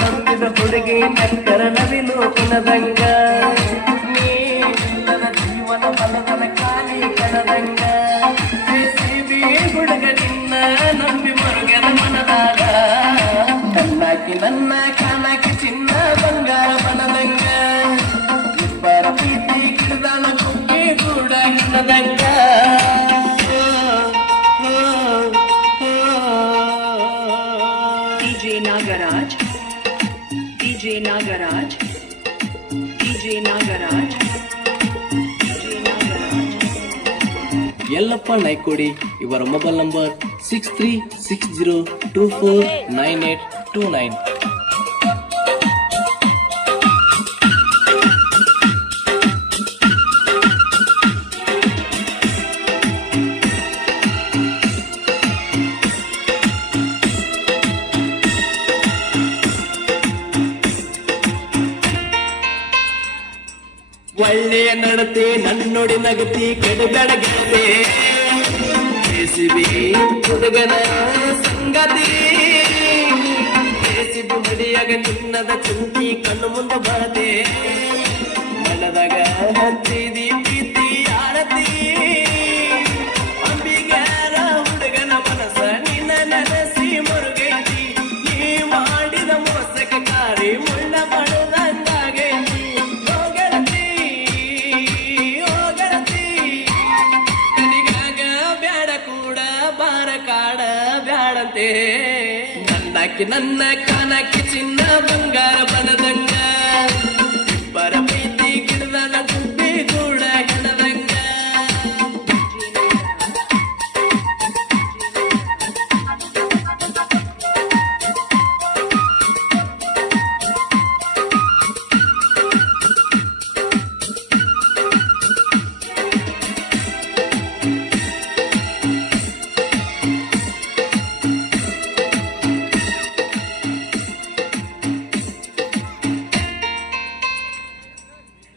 ನಂಬಿದ ಹುಡುಗಿ ನಕ್ಕರ ನವಿಲೋಕನದಂಗ ನೀಲ್ಲದ ಜೀವನ ಬಲದನ ಖಾಲಿ ಕಣದಂಗ ಸಿಬಿ ಹುಡುಗ ನಿನ್ನ ನಂಬಿ ಮರುಗನ ಮನದಾಗ ಕಣ್ಣಾಕಿ ನನ್ನ ಕಾಣಾಕಿ ಚಿನ್ನ ಬಂಗಾರ ಬನದಂಗ ಇಬ್ಬರ ಪ್ರೀತಿ ಗಿಡದಾನ ಕುಕ್ಕಿ ಕೂಡ ಹಿನ್ನದಂಗ DJ Nagaraj, DJ Nagaraj, DJ Nagaraj, DJ Nagaraj. Yallappa Naikodi ಇವರ ಮೊಬೈಲ್ ನಂಬರ್ 6360249829. ಒಳ್ಳೆಯ ನಡತೆ ನನ್ನೊಡಿ ನಗತಿ ಕೆಡಗಡಗತೆ ಹುಡುಗನ ಸಂಗತಿ ಬೇಸಿಬಿ ಮಡಿಯಾಗ ಚಿನ್ನದ ಚಿಂತಿ ಕಣ್ಣು ಮುಂದೆ ಬರತೆ ಮನದಾಗ ಹತ್ತಿದಿ ಪ್ರೀತಿ ಆರತಿ ಅಂಬಿಗಾರ ಹುಡುಗನ ಮನಸ ನಿನ್ನ ನೆನಸಿ ಮರುಗೈತಿ ನೀ ಮಾಡಿದ ಮೋಸಕ್ಕೆ ಕಾರಿ ಮುಳ್ಳ ಪಡೆದಂಗಾಗೈತಿ ನನ್ನಕ್ಕೆ ನನ್ನ ಕಾಣಕ್ಕೆ ಚಿನ್ನ ಬಂಗಾರ ಬನದಂಗ ಇಬ್ಬರ ಪ್ರೀತಿ ಗಿಡದನ ಗುಬ್ಬಿ ಕೂಡ ಹೆಣದಂಗ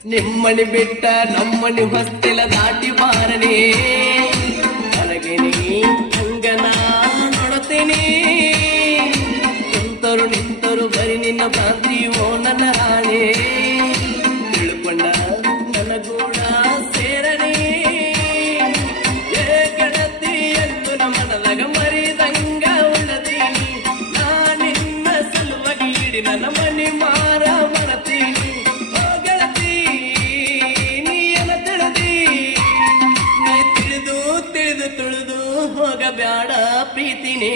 ನಿಮ್ಮಣಿ ಬಿಟ್ಟ ನಮ್ಮಣಿ ಹೊಸ್ತಿಲ ದಾಟಿ ಬಾರನೆ ಹೊರಗಿನಿ ಹಂಗನ ನೋಡುತ್ತೀನಿ ಕುಂತರು ನಿಂತರು ಬರಿ ನಿನ್ನ ಭ್ರಾಂತಿಯೋ ನನ್ನ ರಾಣೆ ತಿಳ್ಕೊಂಡ ನನಗೂಡ ಸೇರನೆ ಗೆಳತಿ ಎಂದು ನಮ್ಮನದಾಗ ಮರಿದಂಗ ಉಳದೀನಿ ನಾ ನಿನ್ನ ಸಲುವಾಗಿ ಇಡಿ ನನ್ನ ಮನಿ ಮಾರ ಮರತೀನಿ ಹೋಗಬ್ಯಾಡ ಪ್ರೀತಿನೇ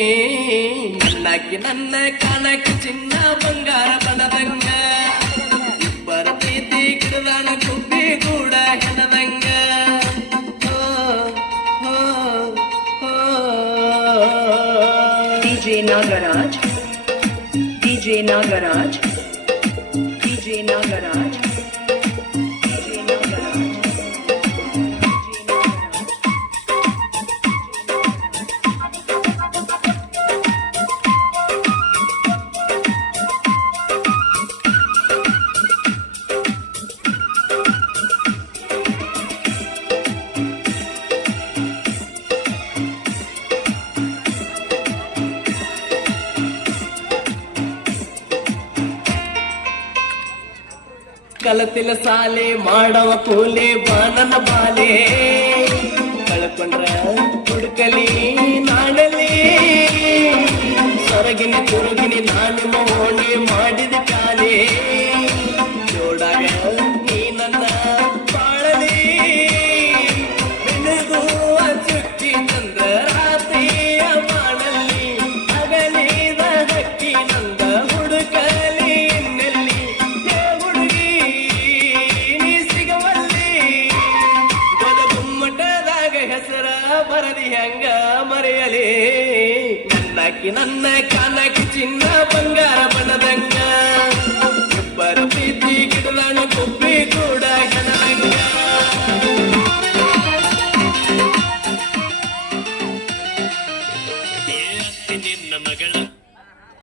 ನನ್ನಕ್ಕೆ ನನ್ನ ಕಾಣಕ್ಕೆ ಚಿನ್ನ ಬಂಗಾರ ಬನದಂಗ ಇಬ್ಬರ ಪ್ರೀತಿ ಗಿಡದಾನ ಗುಬ್ಬಿ ಕೂಡ ಹೆಣದಂಗ DJ Nagaraj, DJ Nagaraj, DJ Nagaraj, DJ Nagaraj. ಕಲತಿಲ ಸಾಲೆ ಮಾಡವ ಕೂಲೆ ಬಾನನ ಬಾಲೆ ಕಳ್ಕೊಂಡ್ರ ಹುಡುಕಲಿ ನಾಡಲಿ ಸೊರಗಿನ ತುರುಗಿನಿ ನಾನು ಮೋಣಿ ಮಾಡಿದ ಕಾಲೆ ಜೋಡಾಗ ನೀ ನನ್ನ ಬಾಳಲಿ ಬೆಳೆದು ಚುಕ್ಕಿ ನಂದ ರಾತ್ರಿಯ ಮಾಡಲಿ ಅಗಲಿದ ಹಕ್ಕಿ ನಂದ ಹುಡುಕಲಿ ಇನ್ನೆಲ್ಲಿ ಹುಡುಗಿ ನೀ ಸಿಗವಲ್ಲಿ ಗುಮ್ಮಟದಾಗ ಹೆಸರ ಬರದಿ ಹೆಂಗ ಮರೆಯಲಿ ನನ್ನಕ್ಕೆ ನನ್ನ ಕಾಣಕ್ಕೆ ಚಿನ್ನ ಬಂಗಾರ ಬಣ್ಣದಂಗ ಇಬ್ಬರ ಪ್ರೀತಿ ಗಿಡದಾನ ಗುಬ್ಬಿ